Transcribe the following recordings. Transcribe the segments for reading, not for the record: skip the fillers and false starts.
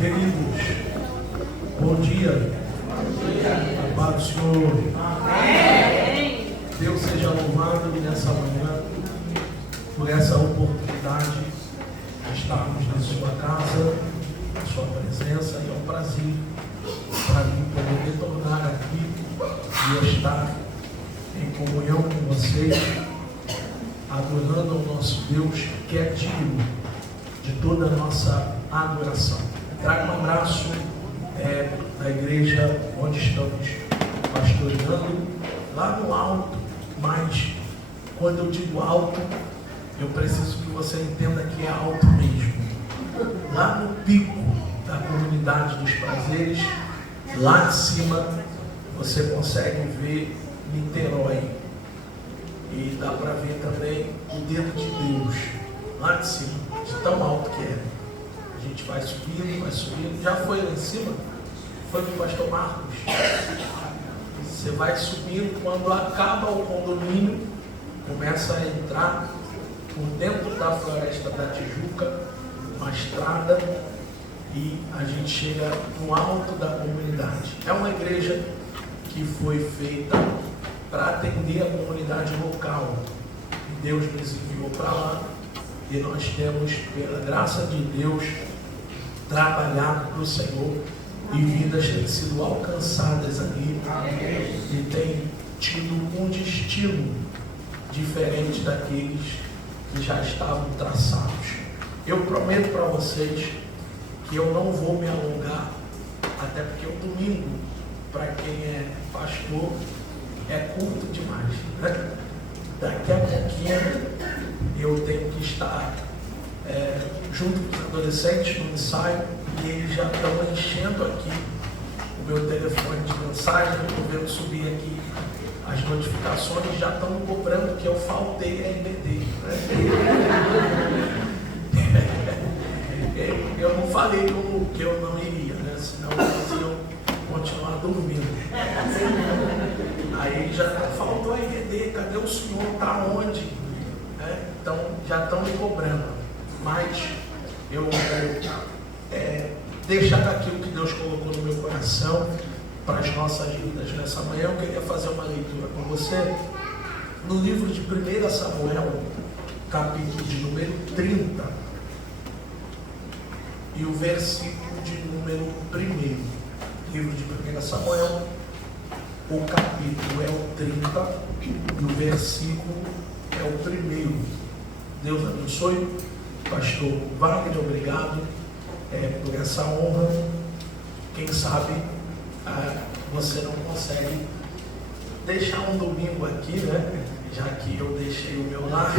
Queridos, bom dia. A paz do Senhor. Amém. Deus seja louvado nessa manhã por essa oportunidade de estarmos na sua casa, na sua presença, e é um prazer para mim poder retornar aqui e estar em comunhão com vocês, adorando ao nosso Deus, que é digno de toda a nossa adoração. Trago um abraço da igreja onde estamos pastoreando, lá no alto, mas quando eu digo alto, eu preciso que você entenda que é alto mesmo. Lá no pico da comunidade dos prazeres, lá de cima, você consegue ver Niterói. E dá para ver também o dedo de Deus, lá de cima, de tão alto que é. A gente vai subindo, já foi lá em cima? Foi com o pastor Marcos. Você vai subindo, quando acaba o condomínio, começa a entrar por dentro da Floresta da Tijuca, uma estrada, e a gente chega no alto da comunidade. É uma igreja que foi feita para atender a comunidade local. Deus nos enviou para lá e nós temos, pela graça de Deus, trabalhado para o Senhor, e vidas têm sido alcançadas ali. Amém. E tem tido um destino diferente daqueles que já estavam traçados. Eu prometo para vocês que eu não vou me alongar, até porque o domingo, para quem é pastor, é curto demais, né? Daqui a pouquinho eu tenho que estar junto com os adolescentes no ensaio, e eles já estão enchendo aqui o meu telefone de mensagem. Eu estou vendo subir aqui as notificações, já estão me cobrando que eu faltei a EBD, né? Eu não falei que eu não iria, né? Senão eles iam continuar dormindo. Aí já faltou a EBD, cadê o senhor? Está onde? Então já estão me cobrando. Mas eu vou deixar aqui o que Deus colocou no meu coração para as nossas vidas nessa manhã. Eu queria fazer uma leitura com você no livro de 1 Samuel, capítulo de número 30, e o versículo de número 1. Livro de 1 Samuel, o capítulo é o 30 e o versículo é o 1. Deus abençoe. Pastor Wagner, obrigado por essa honra. Quem sabe você não consegue deixar um domingo aqui, né? Já que eu deixei o meu lar.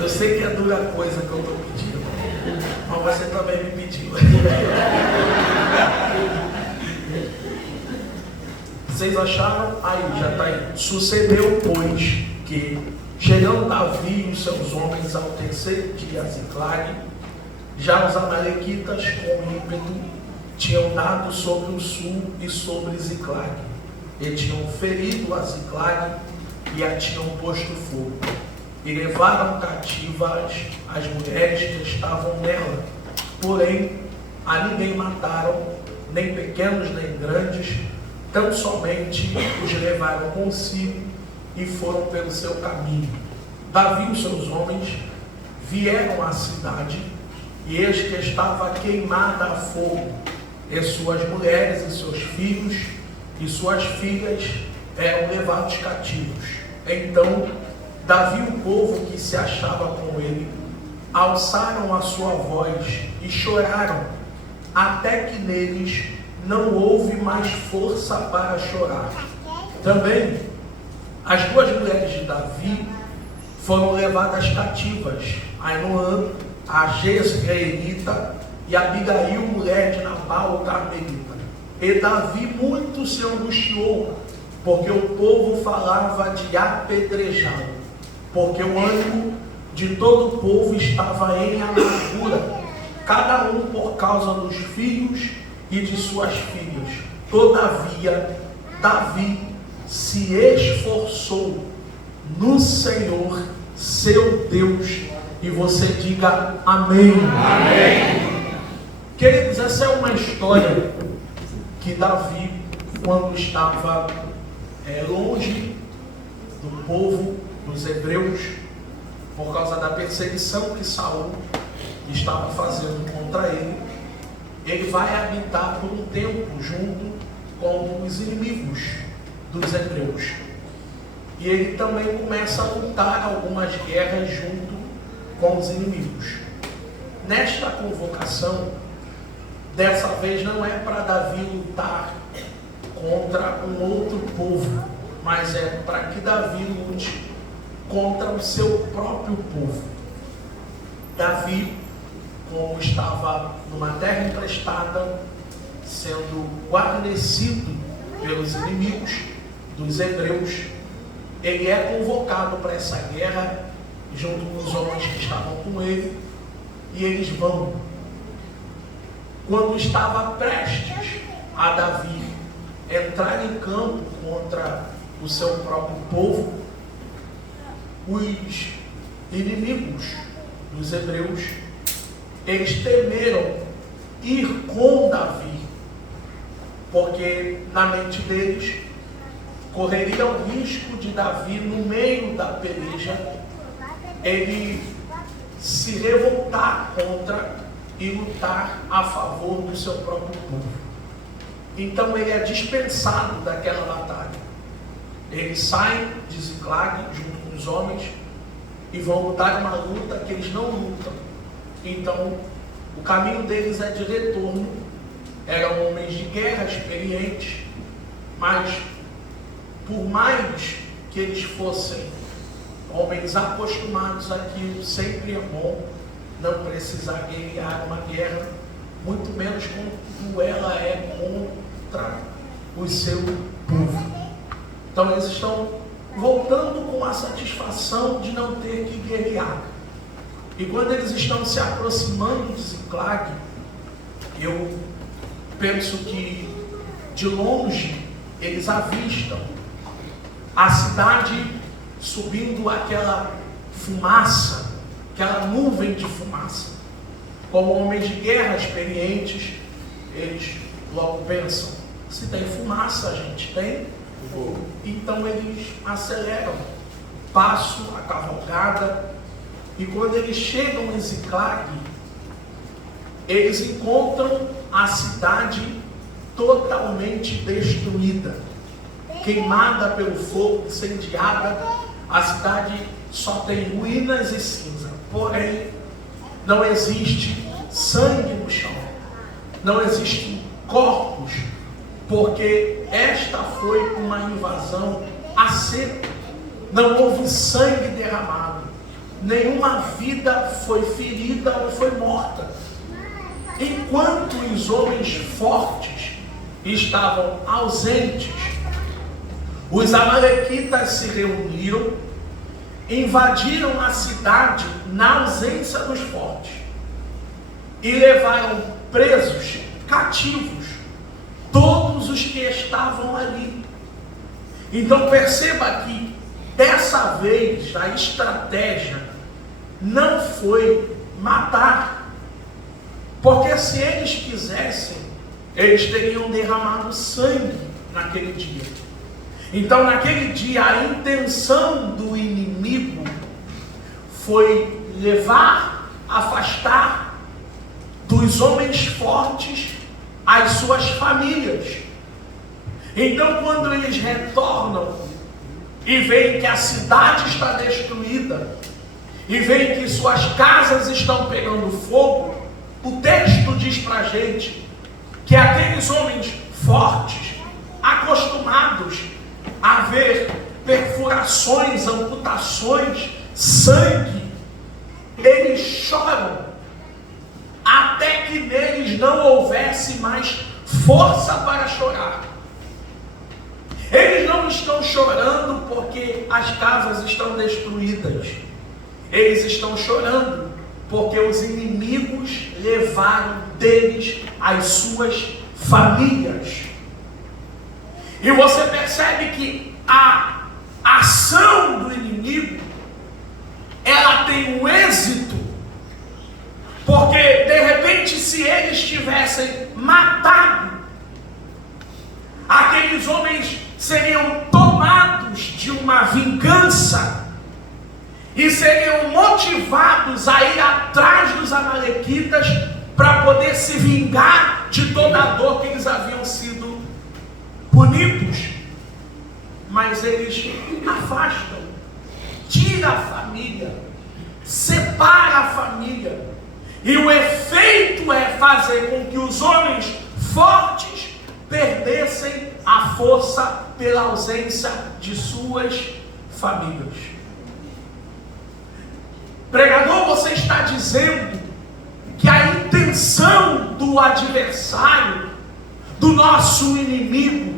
Eu sei que é dura coisa que eu estou pedindo, mas você também me pediu. Vocês acharam? Aí, já está aí. Sucedeu, pois, que chegando Davi e os seus homens ao terceiro dia a Ziclag, já os amalequitas com ímpeto tinham dado sobre o sul e sobre Ziclag, e tinham ferido a Ziclag e a tinham posto fogo, e levaram cativas as mulheres que estavam nela, porém a ninguém mataram, nem pequenos nem grandes, tão somente os levaram consigo e foram pelo seu caminho. Davi e os seus homens vieram à cidade, e eis que estava queimada a fogo, e suas mulheres e seus filhos e suas filhas eram levados cativos. Então Davi e o povo que se achava com ele alçaram a sua voz e choraram, até que neles não houve mais força para chorar. Também as duas mulheres de Davi foram levadas cativas, Ainoã, a Jezreelita, e Abigail, mulher de Nabal, o Carmelita. E Davi muito se angustiou, porque o povo falava de apedrejá-lo, porque o ânimo de todo o povo estava em amargura, cada um por causa dos filhos e de suas filhas. Todavia, Davi se esforçou no Senhor, seu Deus, e você diga amém. Amém. Queridos, essa é uma história que Davi, quando estava longe do povo dos hebreus, por causa da perseguição que Saul estava fazendo contra ele, ele vai habitar por um tempo junto com os inimigos dos hebreus. E ele também começa a lutar algumas guerras junto com os inimigos. Nesta convocação, dessa vez não é para Davi lutar contra um outro povo, mas é para que Davi lute contra o seu próprio povo. Davi, como estava numa terra emprestada, sendo guarnecido pelos inimigos dos hebreus, ele é convocado para essa guerra junto com os homens que estavam com ele, e eles vão. Quando estava prestes a Davi entrar em campo contra o seu próprio povo, os inimigos dos hebreus, eles temeram ir com Davi, porque na mente deles correria o risco de Davi, no meio da peleja, ele se revoltar contra e lutar a favor do seu próprio povo. Então ele é dispensado daquela batalha. Eles saem de Ziclag junto com os homens e vão lutar uma luta que eles não lutam. Então o caminho deles é de retorno. Eram homens de guerra experientes, mas por mais que eles fossem homens acostumados àquilo, sempre é bom não precisar guerrear uma guerra, muito menos quando ela é contra o seu povo. Então eles estão voltando com a satisfação de não ter que guerrear. E quando eles estão se aproximando de Ziclag, eu penso que de longe eles avistam a cidade subindo aquela fumaça, aquela nuvem de fumaça. Como homens de guerra experientes, eles logo pensam: se tem fumaça, a gente tem fogo. Então eles aceleram o passo, a cavalgada, e quando eles chegam em Ziclag, eles encontram a cidade totalmente destruída, queimada pelo fogo, incendiada. A cidade só tem ruínas e cinza, porém não existe sangue no chão, não existem corpos, porque esta foi uma invasão a seco. Não houve sangue derramado, nenhuma vida foi ferida ou foi morta. Enquanto os homens fortes estavam ausentes, os amalequitas se reuniram, invadiram a cidade na ausência dos fortes e levaram presos, cativos, todos os que estavam ali. Então perceba que dessa vez a estratégia não foi matar, porque se eles quisessem, eles teriam derramado sangue naquele dia. Então naquele dia a intenção do inimigo foi levar, afastar dos homens fortes as suas famílias. Então quando eles retornam e veem que a cidade está destruída, e veem que suas casas estão pegando fogo, o texto diz para a gente que aqueles homens fortes, acostumados a ver perfurações, amputações, sangue, eles choram, até que neles não houvesse mais força para chorar. Eles não estão chorando porque as casas estão destruídas. Eles estão chorando porque os inimigos levaram deles as suas famílias. E você percebe que a ação do inimigo, ela tem um êxito Porque de repente, se eles tivessem matado, aqueles homens seriam tomados de uma vingança e seriam motivados a ir atrás dos amalequitas para poder se vingar de toda a dor que eles haviam sido punidos. Mas eles afastam, tira a família, separa a família, e o efeito é fazer com que os homens fortes perdessem a força pela ausência de suas famílias. Pregador, você está dizendo que a intenção do adversário, do nosso inimigo,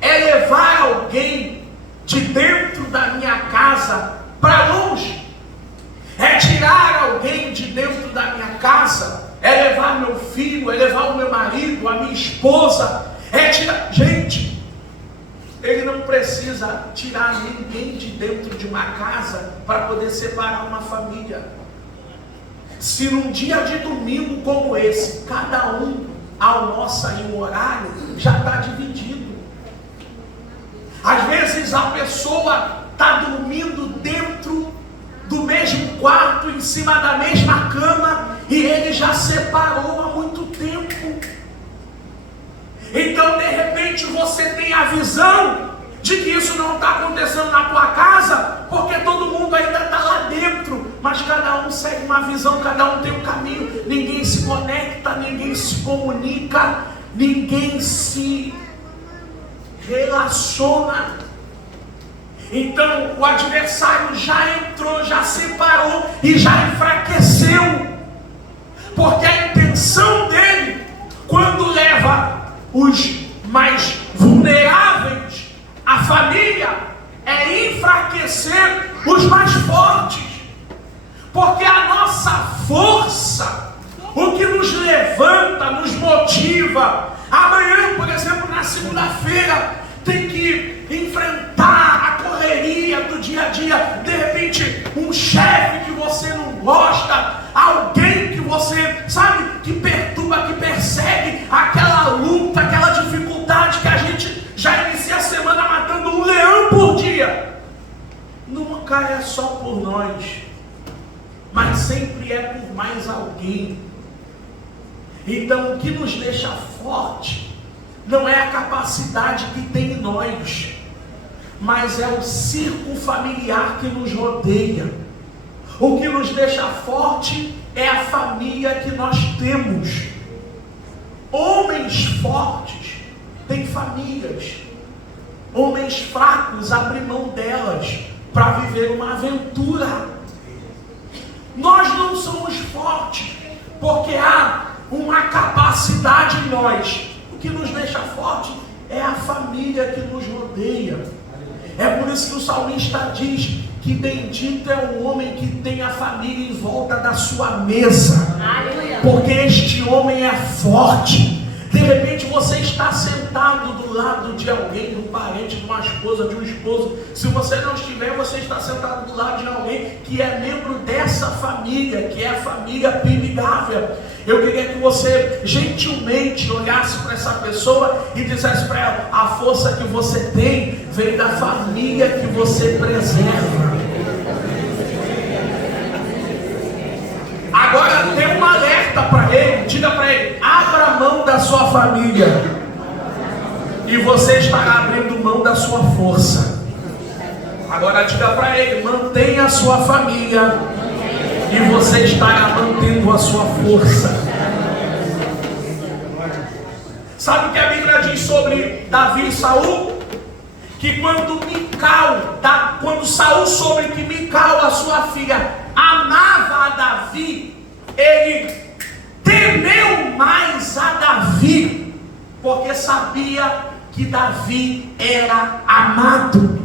é levar alguém de dentro da minha casa para longe, é tirar alguém de dentro da minha casa, é levar meu filho, é levar o meu marido, a minha esposa, é tirar... Gente, ele não precisa tirar ninguém de dentro de uma casa para poder separar uma família. Se num dia de domingo como esse, cada um almoça em um horário, já está dividido. Às vezes a pessoa está dormindo dentro do mesmo quarto, em cima da mesma cama, e ele já separou há muito tempo. Então, de repente, você tem a visão de que isso não está acontecendo na tua casa, porque todo mundo ainda está lá dentro, mas cada um segue uma visão, cada um tem um caminho, ninguém se conecta, ninguém se comunica, ninguém se relaciona. Então o adversário já entrou, já separou e já enfraqueceu, porque a intenção dele, quando leva os mais vulneráveis, a família, é enfraquecer os mais fortes, porque a nossa força, o que nos levanta, nos motiva. Amanhã, por exemplo, na segunda-feira, tem que enfrentar a correria do dia a dia. De repente, um chefe que você não gosta, alguém que você sabe que perturba, que persegue, aquela luta, aquela dificuldade que a gente já inicia a semana matando um leão por dia. Nunca é só por nós, mas sempre é por mais alguém. Então, o que nos deixa forte não é a capacidade que tem em nós, mas é o círculo familiar que nos rodeia. O que nos deixa forte é a família que nós temos. Homens fortes têm famílias. Homens fracos abrem mão delas para viver uma aventura. Nós não somos fortes porque há uma capacidade em nós. O que nos deixa forte é a família que nos rodeia. É por isso que o salmista diz que bendito é o homem que tem a família em volta da sua mesa, porque este homem é forte. De repente você está sentado do lado de alguém, de um parente, de uma esposa, de um esposo. Se você não estiver, você está sentado do lado de alguém que é membro dessa família, que é a família Pimigável. Eu queria que você gentilmente olhasse para essa pessoa e dissesse para ela: a força que você tem vem da família que você preserva. Agora tem um alerta para ele. Diga para ele: abra mão da sua família e você estará abrindo mão da sua força. Agora diga para ele: mantenha a sua família e você estará mantendo a sua força. Sabe o que a Bíblia diz sobre Davi e Saul? Que quando Saul soube que Mical, a sua filha, amava a Davi, ele temeu mais a Davi, porque sabia que Davi era amado.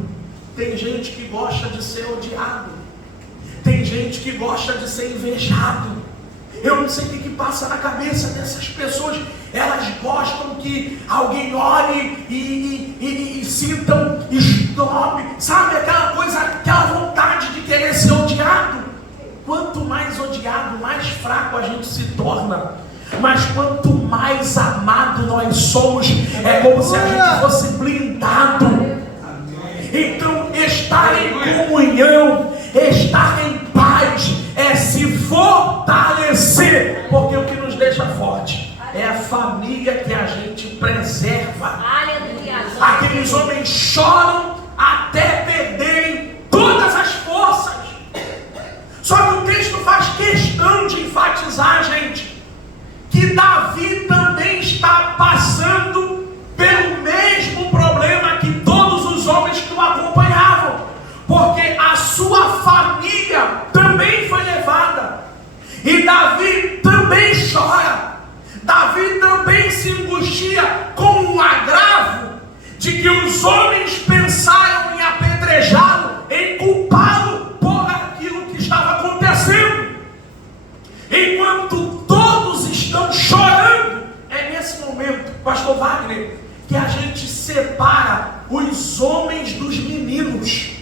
Tem gente que gosta de ser odiado, tem gente que gosta de ser invejado. Eu não sei o que passa na cabeça dessas pessoas. Elas gostam que alguém olhe e sintam esnobe, sabe, aquela coisa, aquela vontade de querer ser odiado. Quanto mais odiado, mais fraco a gente se torna. Mas quanto mais amado nós somos, é como se a gente fosse blindado. Então, estar em comunhão, estar em paz, é se fortalecer, porque o que nos deixa forte é a família que a gente preserva. Aqueles homens choram até perderem todas as forças. Só que o texto faz questão de enfatizar, gente, que Davi também está passando pelo mesmo problema que todos os homens que o acompanhavam, porque a sua família também foi levada, e Davi também chora, Davi também se angustia com um agravo de que os homens pensaram em apedrejá-lo, em culpá-lo por aquilo que estava acontecendo. Enquanto todos estão chorando, é nesse momento, pastor Wagner, que a gente separa os homens dos meninos.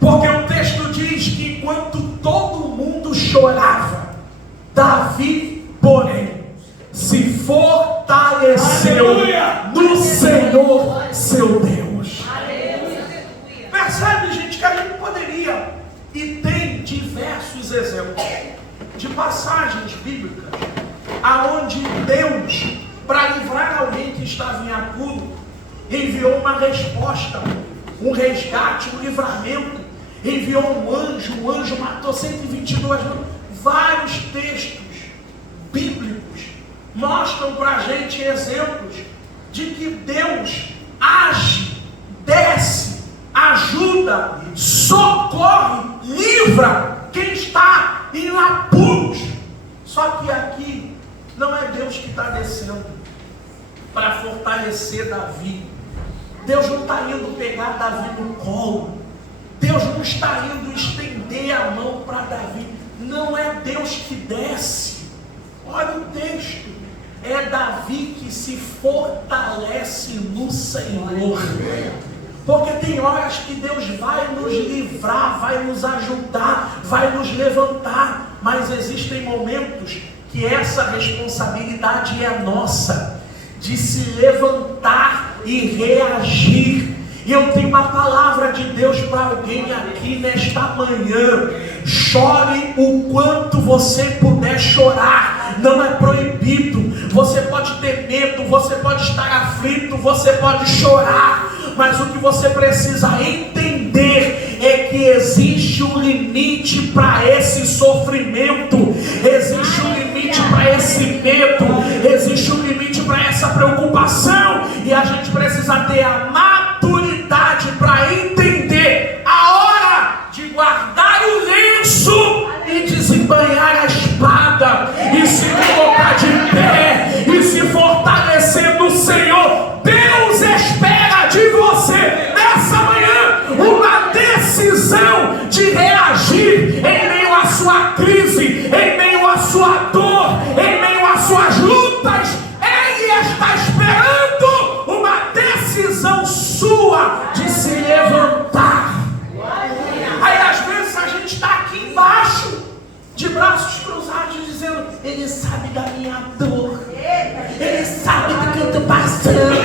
Porque o texto diz que enquanto todo mundo chorava, Davi, porém, se fortaleceu no Senhor, seu Deus. Percebe, gente, que a gente poderia, e tem diversos exemplos de passagens bíblicas aonde Deus, para livrar alguém que estava em apuro, enviou uma resposta, um resgate, um livramento, enviou um anjo, o anjo matou 122 mil. Vários textos bíblicos mostram para a gente exemplos de que Deus age, desce, ajuda, socorre, livra quem está em apuros. Só que aqui não é Deus que está descendo para fortalecer Davi. Deus não está indo pegar Davi no colo. Deus não está indo estender a mão para Davi. Não é Deus que desce. Olha o texto. É Davi que se fortalece no Senhor. Porque tem horas que Deus vai nos livrar, vai nos ajudar, vai nos levantar. Mas existem momentos que essa responsabilidade é nossa, de se levantar e reagir. E eu tenho uma palavra de Deus para alguém aqui nesta manhã. Chore o quanto você puder chorar, não é proibido. Você pode ter medo, você pode estar aflito, você pode chorar, mas o que você precisa entender é que existe um limite para esse sofrimento, existe um limite para esse medo, existe um limite para essa preocupação, e a gente precisa ter a maturidade para entender a hora de guardar o lenço e desembanhar a espada e se colocar de pé e se fortalecer no Senhor. Deus espera de você nessa manhã uma decisão de reagir em meio à sua crise, em meio à sua dor, em meio às suas lutas. Ele está esperando uma decisão sua de se levantar. Aí às vezes a gente está aqui embaixo, de braços cruzados, dizendo: Ele sabe da minha dor, Ele sabe do que eu estou passando,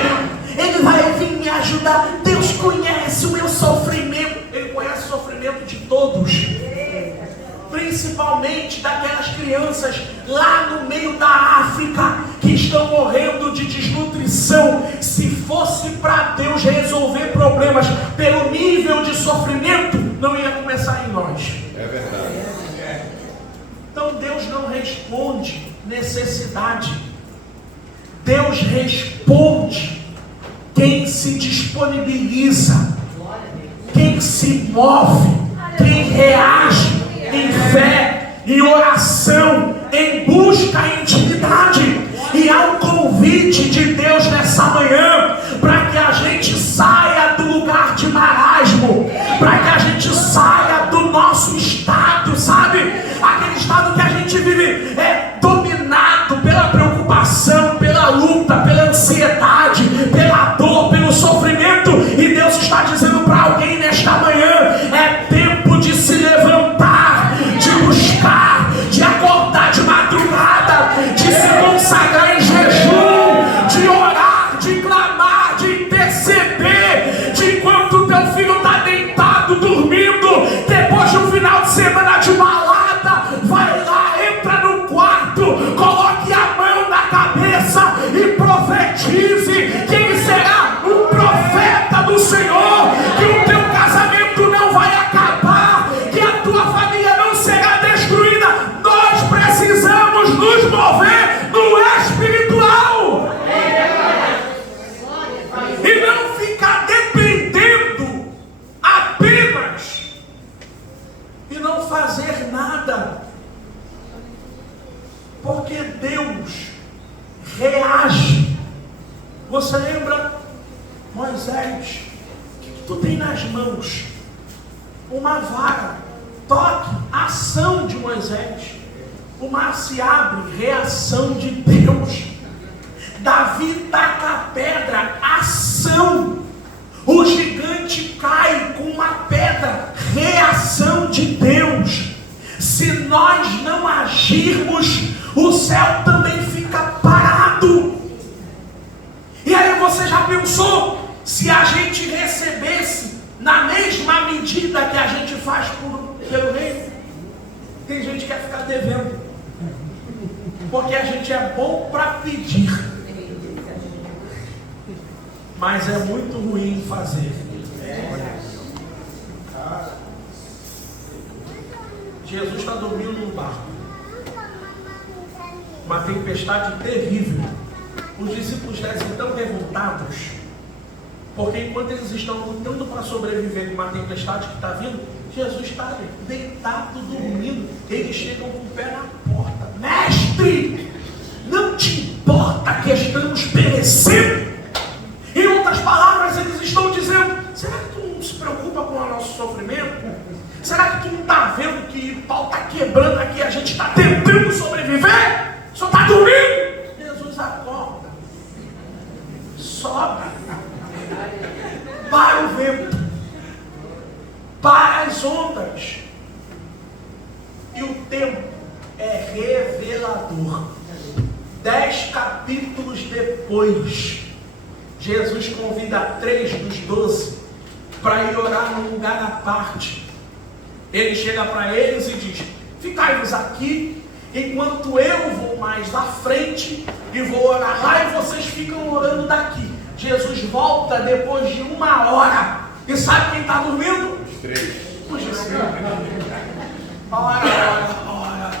Ele vai vir me ajudar. Deus conhece o meu sofrimento. Ele conhece o sofrimento de todos, principalmente daquelas crianças lá no meio da África que estão morrendo de desnutrição. Se fosse para Deus resolver problemas pelo nível de sofrimento, não ia começar em nós. É verdade. Então Deus não responde necessidade. Deus responde quem se disponibiliza, quem se move, quem reage em fé, em oração, em busca, em intimidade. E há um convite de Deus nessa manhã para que a gente saia do lugar de marasmo, para que a gente saia do nosso estado, sabe? Aquele estado que a gente vive dominado pela preocupação, pela luta, pela ansiedade, pela dor, pelo sofrimento. E Deus está dizendo para alguém nesta manhã: é tempo de se levantar, de buscar, reage. Você lembra Moisés? O que tu tem nas mãos? Uma vara. Toque, ação de Moisés. O mar se abre, reação de Deus. Davi taca a pedra, ação. O gigante cai com uma pedra, reação de Deus. Se nós não agirmos, o céu também fica parado. E aí você já pensou, se a gente recebesse na mesma medida que a gente faz pelo reino? Tem gente que quer ficar devendo, porque a gente é bom para pedir, mas é muito ruim fazer. Jesus está dormindo num barco, uma tempestade terrível. Os discípulos descem tão revoltados, porque enquanto eles estão lutando para sobreviver com uma tempestade que está vindo, Jesus está ali, deitado, dormindo. Eles chegam com o pé na porta. Mestre, não te importa que estamos perecendo? Em outras palavras, eles estão dizendo: será que tu não se preocupa com o nosso sofrimento? Será que tu não está vendo que o pau está quebrando aqui, a gente está tentando sobreviver? Só está dormindo? Jesus acorda, sobe, para o vento, para as ondas. E o tempo é revelador. 10 capítulos depois, Jesus convida 3 dos 12 para ir orar num lugar à parte. Ele chega para eles e diz: ficai-vos aqui, enquanto eu vou mais à frente e vou orar lá, e vocês ficam orando daqui. Jesus volta depois de 1 hora. E sabe quem está dormindo? Os 3. Os discípulos. Ora.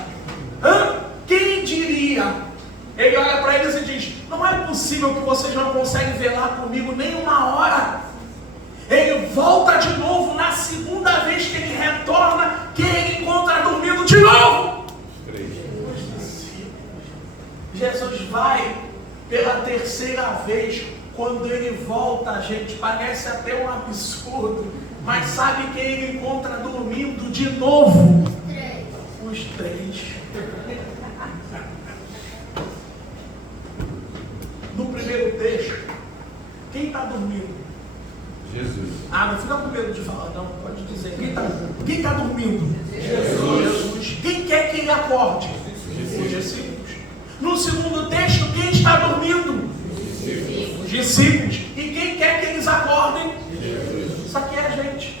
Quem diria? Ele olha para eles e diz: não é possível que vocês não conseguem velar comigo nem 1 hora. Ele volta de novo. Na segunda vez que ele retorna, quem ele encontra dormindo de novo? Jesus vai pela terceira vez. Quando ele volta, gente, parece até um absurdo, mas sabe quem ele encontra dormindo de novo? Os 3. No primeiro texto, quem está dormindo? Jesus. Não fica com medo de falar, não, pode dizer. Quem está dormindo? Jesus. Quem quer que ele acorde? Os discípulos. No segundo texto, quem está dormindo? Os discípulos. E quem quer que eles acordem? Jesus. Isso aqui é a gente,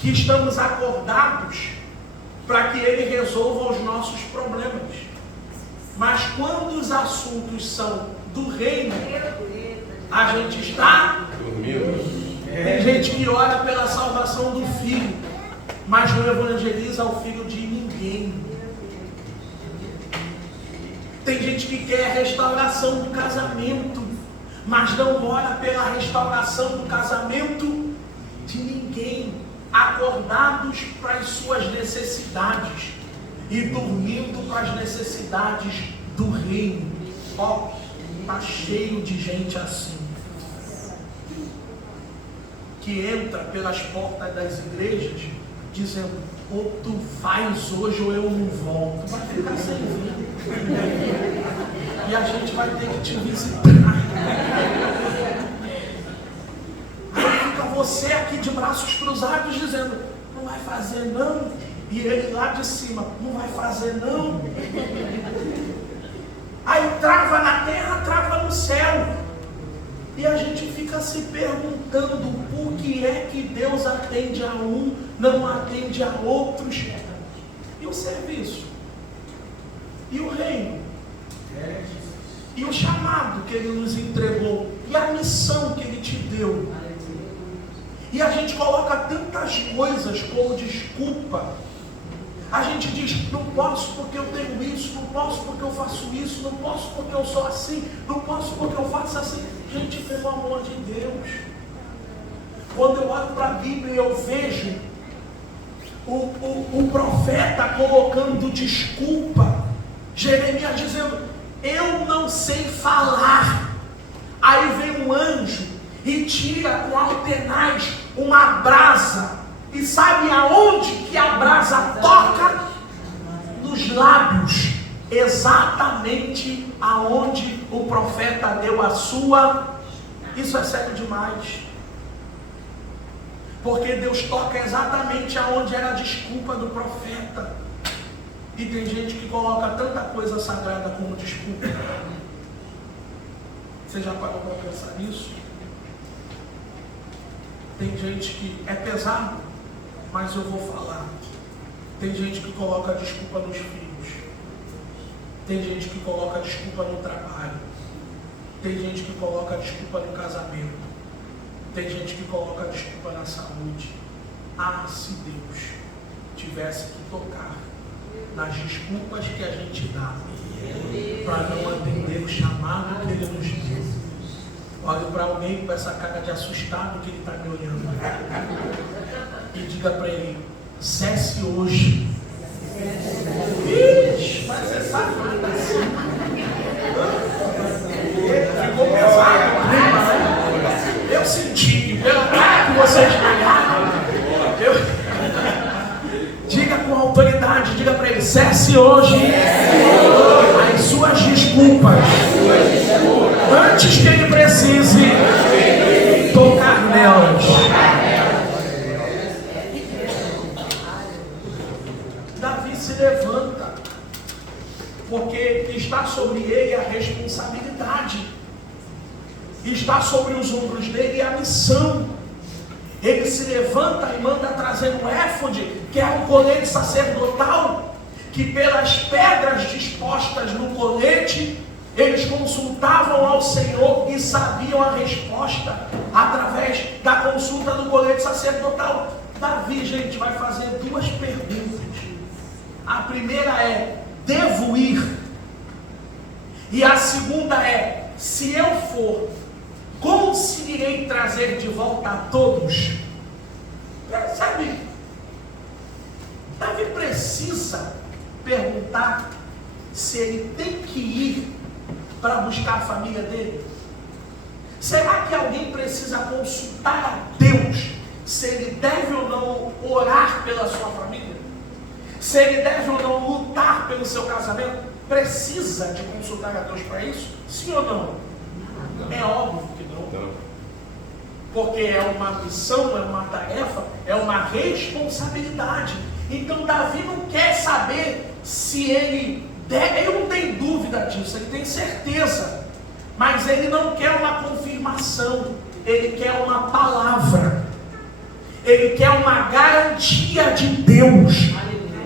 que estamos acordados para que ele resolva os nossos problemas. Mas quando os assuntos são do reino, a gente está dormindo. Tem gente que ora pela salvação do filho, mas não evangeliza o filho de ninguém. Tem gente que quer a restauração do casamento, mas não ora pela restauração do casamento de ninguém. Acordados para as suas necessidades e dormindo para as necessidades do reino. Está cheio de gente assim, que entra pelas portas das igrejas dizendo: ou tu vais hoje ou eu não volto. Vai ficar sem vir. E a gente vai ter que te visitar. Aí fica você aqui de braços cruzados dizendo: não vai fazer não. E ele lá de cima: não vai fazer não. Aí trava na terra, trava no céu. E a gente fica se perguntando por que é que Deus atende a um, não atende a outros. E o serviço? E o reino? E o chamado que Ele nos entregou? E a missão que Ele te deu? E a gente coloca tantas coisas como desculpa. A gente diz: não posso porque eu tenho isso, não posso porque eu faço isso, não posso porque eu sou assim, não posso porque eu faço assim. Gente, pelo amor de Deus, quando eu olho para a Bíblia e eu vejo o profeta colocando desculpa, Jeremias dizendo: eu não sei falar. Aí vem um anjo e tira com altenaz uma brasa. E sabe aonde que a brasa toca? Nos lábios. Exatamente aonde o profeta deu a sua. Isso é sério demais. Porque Deus toca exatamente aonde era a desculpa do profeta. E tem gente que coloca tanta coisa sagrada como desculpa. Você já parou para pensar nisso? Tem gente que é pesado, mas eu vou falar. Tem gente que coloca desculpa nos filhos. Tem gente que coloca desculpa no trabalho. Tem gente que coloca desculpa no casamento. Tem gente que coloca desculpa na saúde. Ah, se Deus tivesse que tocar nas desculpas que a gente dá para não atender o chamado que Ele nos deu. Olhe para alguém com essa cara de assustado que ele está me olhando e diga para ele: cesse hoje. Ixi, mas você sabe que está assim. Ficou pesado. Eu senti, pela cara que vocês pegaram. Diga com autoridade, diga para ele: cesse hoje as suas desculpas, antes que ele precise tocar nelas. Davi se levanta, porque está sobre ele a responsabilidade, está sobre os ombros dele a missão. Ele se levanta e manda trazer um éfode, que é um colete sacerdotal, que pelas pedras dispostas no colete, eles consultavam ao Senhor e sabiam a resposta através da consulta do colete sacerdotal. Davi, gente, vai fazer duas perguntas. A primeira é: devo ir? E a segunda é: se eu for, conseguirei trazer de volta a todos? Sabe, Davi precisa perguntar se ele tem que ir para buscar a família dele. Será que alguém precisa consultar a Deus se ele deve ou não orar pela sua família? Se ele deve ou não lutar pelo seu casamento? Precisa de consultar a Deus para isso? Sim ou não? É óbvio que não. Porque é uma missão, é uma tarefa, é uma responsabilidade. Então Davi não quer saber se ele deve, ele não tem dúvida disso, ele tem certeza. Mas ele não quer uma confirmação, ele quer uma palavra. Ele quer uma garantia de Deus.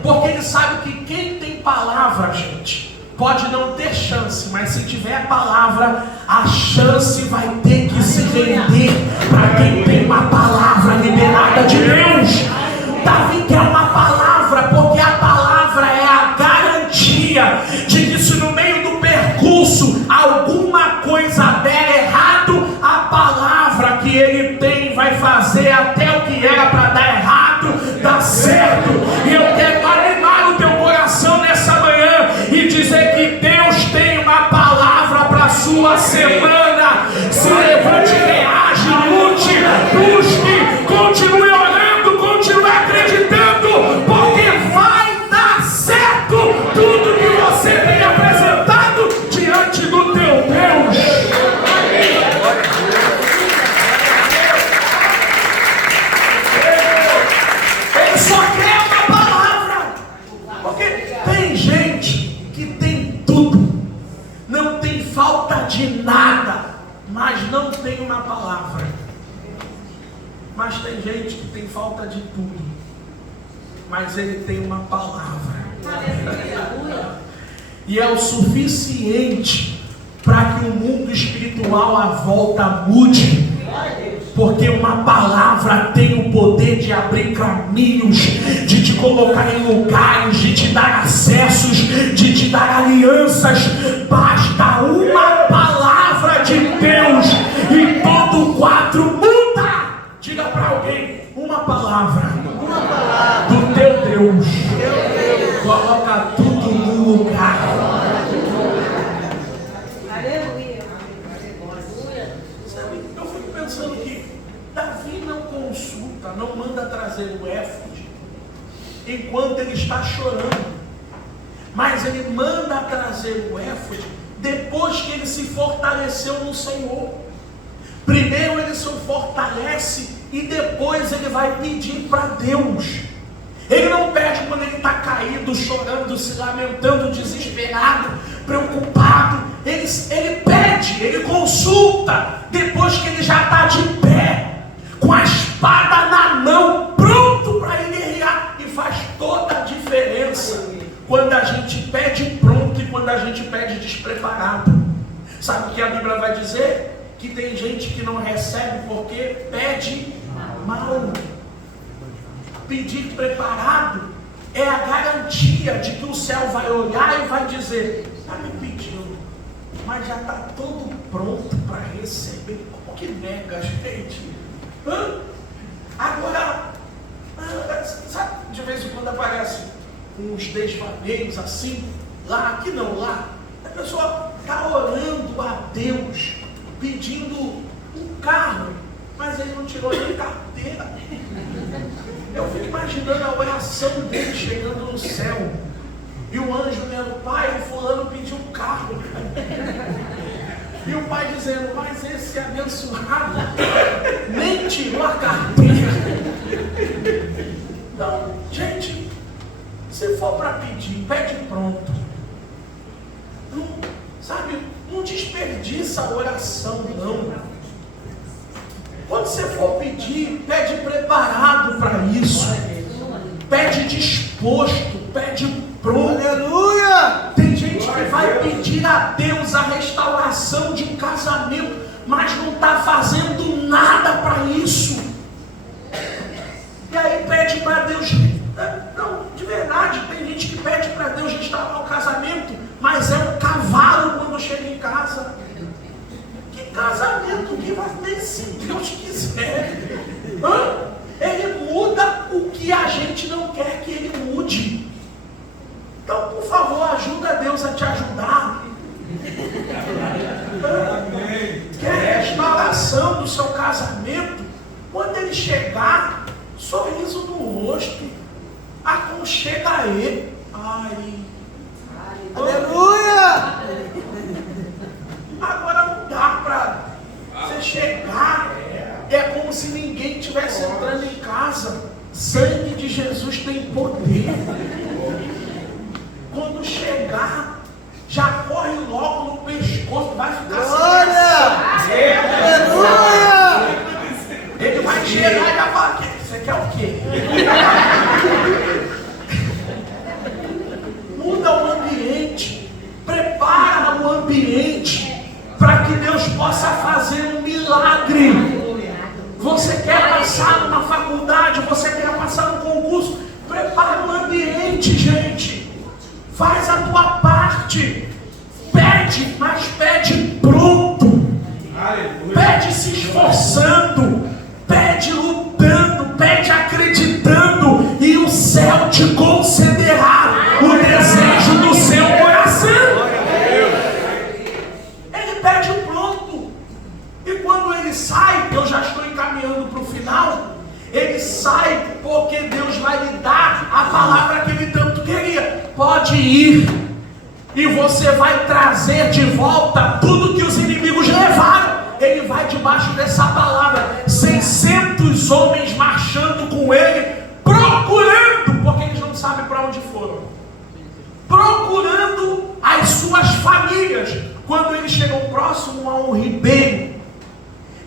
Porque ele sabe que quem tem palavra, gente, pode não ter chance, mas se tiver palavra, a chance vai ter que se render para quem tem uma palavra liberada de Deus. Davi quer uma palavra, porque a palavra é a garantia de que se no meio do percurso alguma coisa der errado, a palavra que ele tem vai fazer até o que era para dar errado, dar certo. E eu quero animar o teu coração nessa manhã e dizer que Deus tem uma palavra para a sua semana. Se levante, reage, lute, busque, continue orando, continue acreditando, porque vai dar certo tudo que você tem apresentado diante do teu Deus. Ele só quer uma palavra, porque tem gente que tem tudo, não tem falta de nada, mas não tem uma palavra. Mas tem gente que tem falta de tudo, mas ele tem uma palavra. E é o suficiente para que o mundo espiritual à volta mude. Porque uma palavra tem o poder de abrir caminhos, de te colocar em lugares, de te dar acessos, de te dar alianças. Basta uma palavra de Deus e todo o quadro muda. Diga para alguém: uma palavra do teu Deus coloca tudo no lugar. éfode depois que ele se fortaleceu no Senhor. Primeiro ele se fortalece e depois ele vai pedir para Deus. Ele não pede quando ele está caído, chorando, se lamentando, desesperado, preocupado. Ele pede, ele consulta depois que ele já está de pé, com a espada na mão, pronto para ele guerrear. E faz toda a diferença quando a gente pede pronto e quando a gente pede despreparado. Sabe o que a Bíblia vai dizer? Que tem gente que não recebe porque pede mal. Pedir preparado é a garantia de que o céu vai olhar e vai dizer: está me pedindo, mas já está todo pronto para receber. Como que nega, gente? Agora, sabe, de vez em quando aparece uns desvaneios assim, lá, aqui não, lá. A pessoa está orando a Deus, pedindo um carro, mas ele não tirou nem carteira. Eu fico imaginando a oração dele chegando no céu, e o anjo dizendo: pai, o fulano pediu um carro. E o pai dizendo: mas esse abençoado nem tirou a carteira. Então, gente, se for para pedir, pede pronto. Não, sabe, não desperdiça a oração, não. Quando você for pedir, pede preparado para isso. Pede disposto, pede pronto. Aleluia! Tem gente que vai pedir a Deus a restauração de um casamento, mas não está fazendo nada para isso. E aí pede para Deus. Não, de verdade, tem gente que pede para Deus restaurar o casamento, mas é um cavalo quando chega em casa. Que casamento que vai ter se Deus quiser? Ele muda o que a gente não quer que ele mude. Então, por favor, ajuda Deus a te ajudar. Quer restauração do seu casamento? Quando ele chegar, sorriso no rosto, aconchega a ele. Ai, aleluia! Agora não dá para você chegar, é como se ninguém estivesse entrando em casa. Sangue de Jesus tem poder. Quando chegar, já corre logo no pescoço, vai ficar assim. Aleluia! Ele vai chegar e vai falar: você quer o quê? Muda o ambiente, prepara o ambiente para que Deus possa fazer um milagre. Você quer passar numa faculdade, você quer passar num concurso, prepara o ambiente, gente. Faz a tua parte. Pede, mas pede pronto. Pede se esforçando, pede lutando, pede acreditando, e o céu te concederá o desejo do seu coração. Ele pede pronto. E quando ele sai, eu já estou encaminhando para o final, ele sai porque Deus vai lhe dar a palavra que ele tanto queria. Pode ir, e você vai trazer de volta tudo que os inimigos levaram. Ele vai debaixo dessa palavra. 600 homens marchando com ele, procurando, porque eles não sabem para onde foram, procurando as suas famílias. Quando eles chegam próximo a um ribeiro,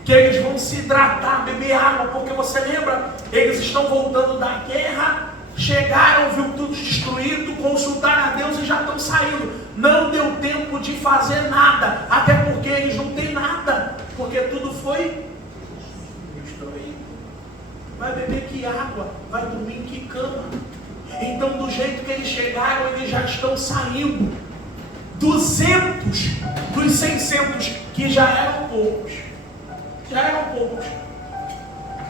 que eles vão se hidratar, beber água, porque você lembra, eles estão voltando da guerra, chegaram, viu tudo destruído, consultaram a Deus e já estão saindo. Não deu tempo de fazer nada, até porque eles não têm nada, porque tudo foi destruído. Vai beber que água? Vai dormir em que cama? Então, do jeito que eles chegaram, eles já estão saindo. 200 dos 600, que já eram poucos,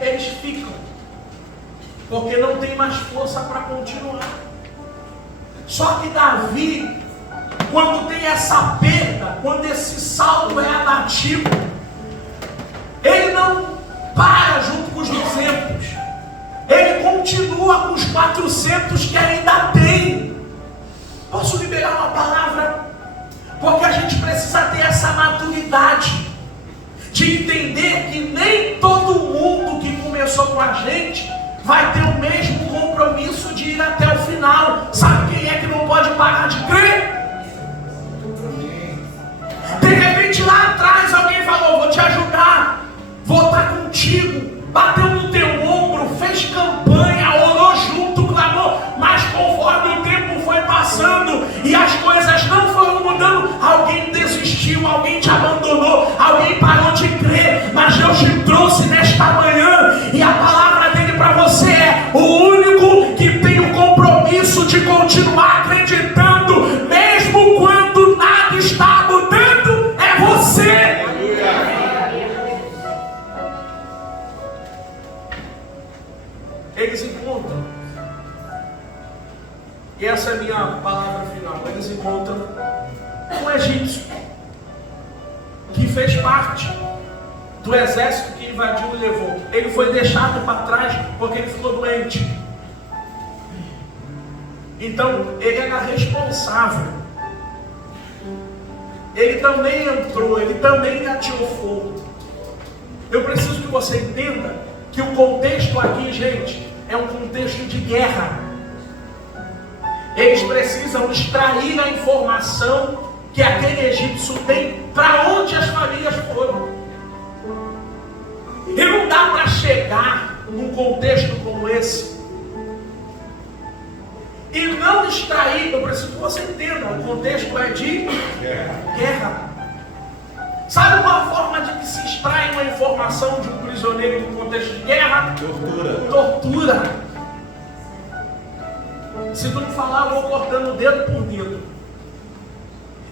eles ficam, porque não tem mais força para continuar. Só que Davi, quando tem essa perda, quando esse saldo é abatido, ele não para junto com os 200, ele continua com os 400 que ainda tem. Posso liberar uma palavra Porque a gente precisa ter essa maturidade de entender que nem todo mundo que começou com a gente vai ter o mesmo compromisso de ir até o final. Sabe quem é que não pode parar de crer? De repente lá atrás alguém falou: vou te ajudar, vou estar contigo, bateu no teu ombro, fez campanha, orou junto, clamou, mas conforme o tempo foi passando e as coisas não foram mudando, alguém desistiu, alguém te abandonou, alguém parou de crer. Mas Deus te trouxe nesta manhã e a palavra dele para você é: o único que tem o compromisso de continuar acreditando mesmo quando nada está mudando é você. Eles encontram, e essa é a minha palavra final, eles encontram um egípcio que fez parte do exército que invadiu e levou. Ele foi deixado para trás porque ele ficou doente. Então ele era responsável. Ele também entrou, ele também atirou fogo. Eu preciso que você entenda que o contexto aqui, gente, é um contexto de guerra. Eles precisam extrair a informação que aquele egípcio tem para onde as famílias foram. E não dá para chegar num contexto como esse e não extrair. Eu preciso que você entenda, o contexto é de guerra. Sabe uma forma de que se extrai uma informação de um prisioneiro no contexto de guerra? Tortura. Se tu não falar, eu vou cortando dedo por dedo.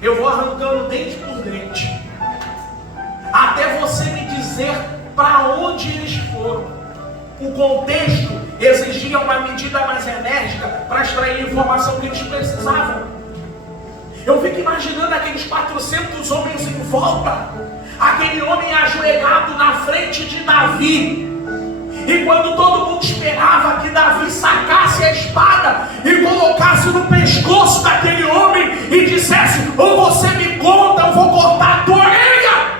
Eu vou arrancando dente por dente. Até você me dizer para onde eles foram. O contexto exigia uma medida mais enérgica para extrair a informação que eles precisavam. Eu fico imaginando aqueles 400 homens em volta, aquele homem ajoelhado na frente de Davi. E quando todo mundo esperava que Davi sacasse a espada e colocasse no pescoço daquele homem e dissesse: ou você me conta, eu vou cortar a tua orelha.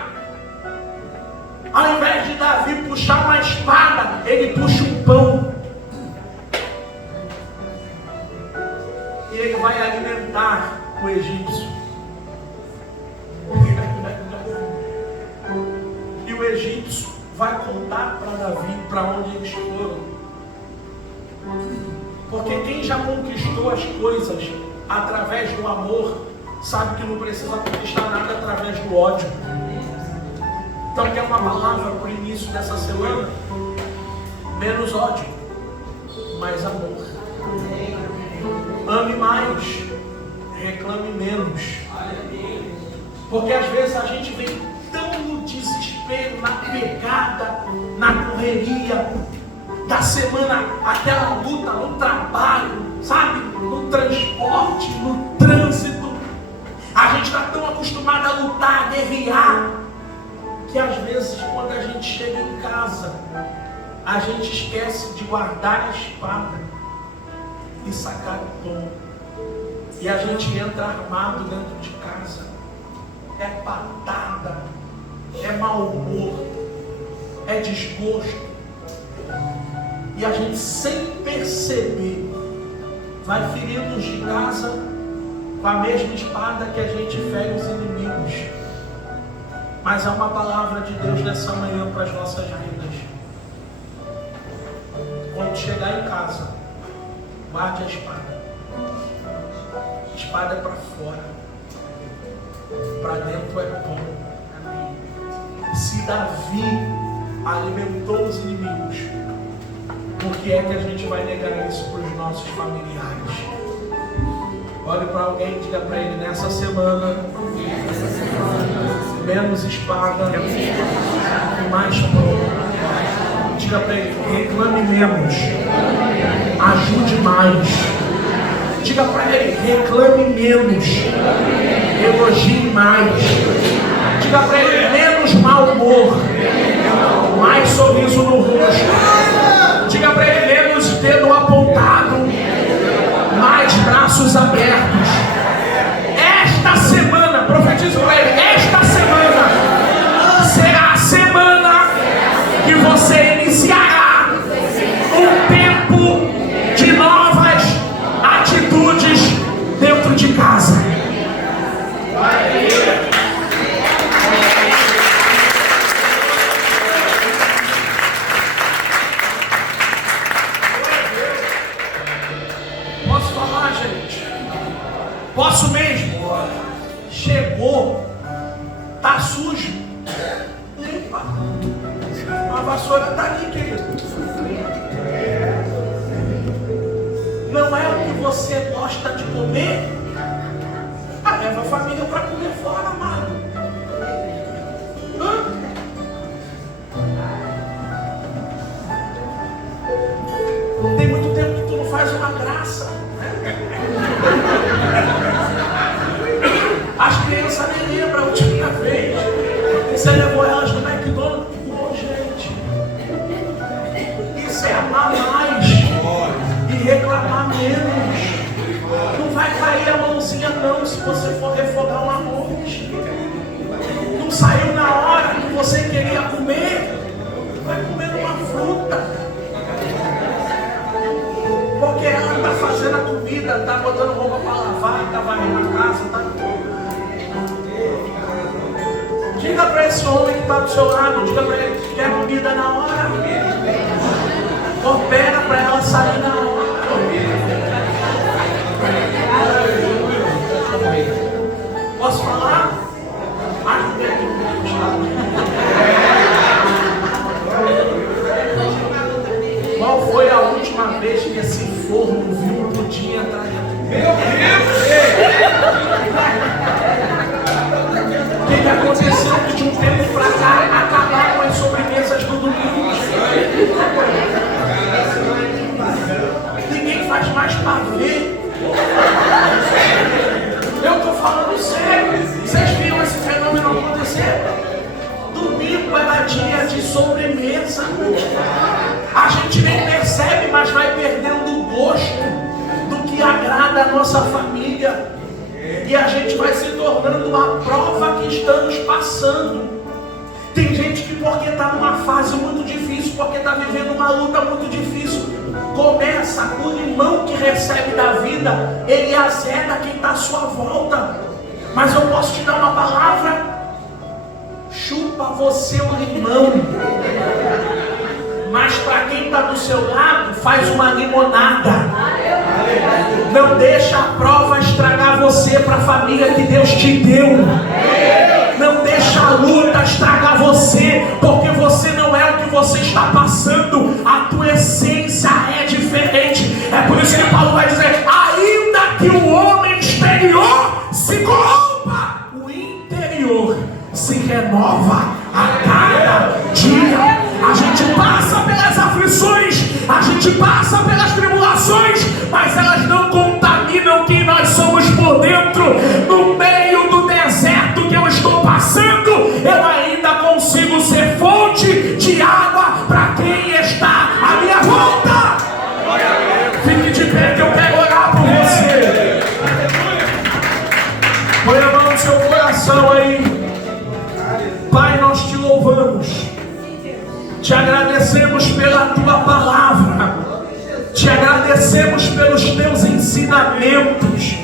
Ao invés de Davi puxar uma espada, ele puxa um pão. E ele vai alimentar o egípcio. E o egípcio vai contar para Davi para onde eles foram. Porque quem já conquistou as coisas através do amor sabe que não precisa conquistar nada através do ódio. Então quer uma palavra para o início dessa semana? Menos ódio, mais amor. Ame mais, reclame menos. Porque às vezes a gente vem tão no desespero, na pegada, na correria da semana, aquela luta no trabalho, sabe? No transporte, no trânsito. A gente está tão acostumado a lutar, a guerrear, que às vezes quando a gente chega em casa, a gente esquece de guardar a espada e sacar o pão. E a gente entra armado dentro de casa. É patada, é mau humor, é desgosto. E a gente, sem perceber, vai ferindo os de casa com a mesma espada que a gente fere os inimigos. Mas é uma palavra de Deus nessa manhã para as nossas vidas. Quando chegar em casa, guarde a espada. A espada é para fora, para dentro é pão. Se Davi alimentou os inimigos, por que é que a gente vai negar isso para os nossos familiares? Olhe para alguém e diga para ele: nessa semana, menos espada e mais pão. Diga para ele: reclame menos, ajude mais. Diga para ele: reclame menos, elogie mais. Diga para ele: menos mau humor, mais sorriso no rosto. Diga para ele: menos dedo apontado, mais braços abertos. Esta semana, chegou, tá sujo, limpa. A vassoura está aqui, querido. Não é o que você gosta de comer? Leva a família para comer fora, amado. Tem muito tempo que tu não faz uma graça. As crianças nem lembram a última vez. Você levou elas no McDonald's? Pô, gente. Isso é amar mais e reclamar menos. Não vai cair a mãozinha não se você for refogar um arroz. Não saiu na hora que você queria comer, vai comer uma fruta. Porque ela está fazendo a comida, está botando roupa para lavar, está varrendo a casa, está... Diga para esse homem que está do seu lado, diga para ele que quer comida na hora. Opera para ela sair na hora. Posso falar? Qual foi a última vez que esse forno viu um pudim atrás de... Meu Deus! O que aconteceu? Que de um tempo pra cá acabaram as sobremesas do domingo. Ninguém faz mais pavê. Eu tô falando sério. Vocês viram esse fenômeno acontecer? Domingo era dia de sobremesa. A gente nem percebe, mas vai perdendo o gosto do que agrada a nossa família. E a gente vai se tornando uma prova que estamos passando. Tem gente que porque está numa fase muito difícil, porque está vivendo uma luta muito difícil, começa o limão que recebe da vida, ele azeda quem está à sua volta. Mas eu posso te dar uma palavra: chupa você o limão, mas para quem está do seu lado, faz uma limonada. Não deixa a prova estragar você para a família que Deus te deu. Não deixa a luta estragar você, porque você não é o que você está passando. A tua essência é diferente. É por isso que Paulo vai dizer: ainda que o homem exterior se corrompa, o interior se renova a cada dia. A gente passa pelas aflições, a gente passa pelas tribulações, mas elas não contaminam quem nós somos por dentro. No meio do deserto que eu estou passando, eu ainda consigo ser fonte de água para quem está à minha volta. Fique de pé que eu quero orar por você. Põe a mão no seu coração aí. Pai, nós te louvamos, te agradecemos pela tua palavra, te agradecemos pelos teus ensinamentos,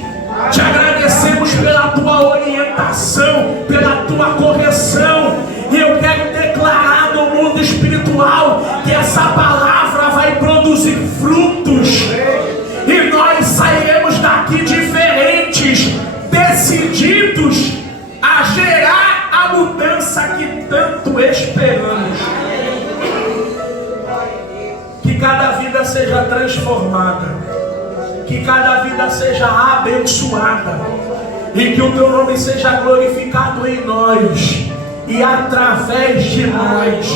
te agradecemos pela tua orientação, pela tua correção. E eu quero declarar no mundo espiritual que essa palavra vai produzir frutos, e nós sairemos daqui diferentes, decididos a gerar a mudança que tanto esperamos. Que cada vida seja transformada, que cada vida seja abençoada, e que o teu nome seja glorificado em nós e através de nós.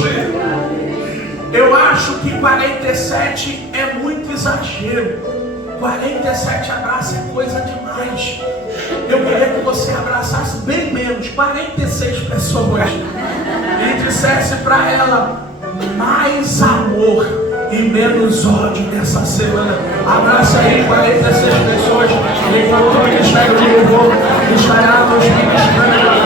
Eu acho que 47 é muito exagero. 47 abraços é coisa demais. Eu queria que você abraçasse bem menos, 46 pessoas, e dissesse para ela: mais amor e menos ódio nessa semana. Abraça aí 46 pessoas, enquanto o Ministério de Louvor estará nos ministrando.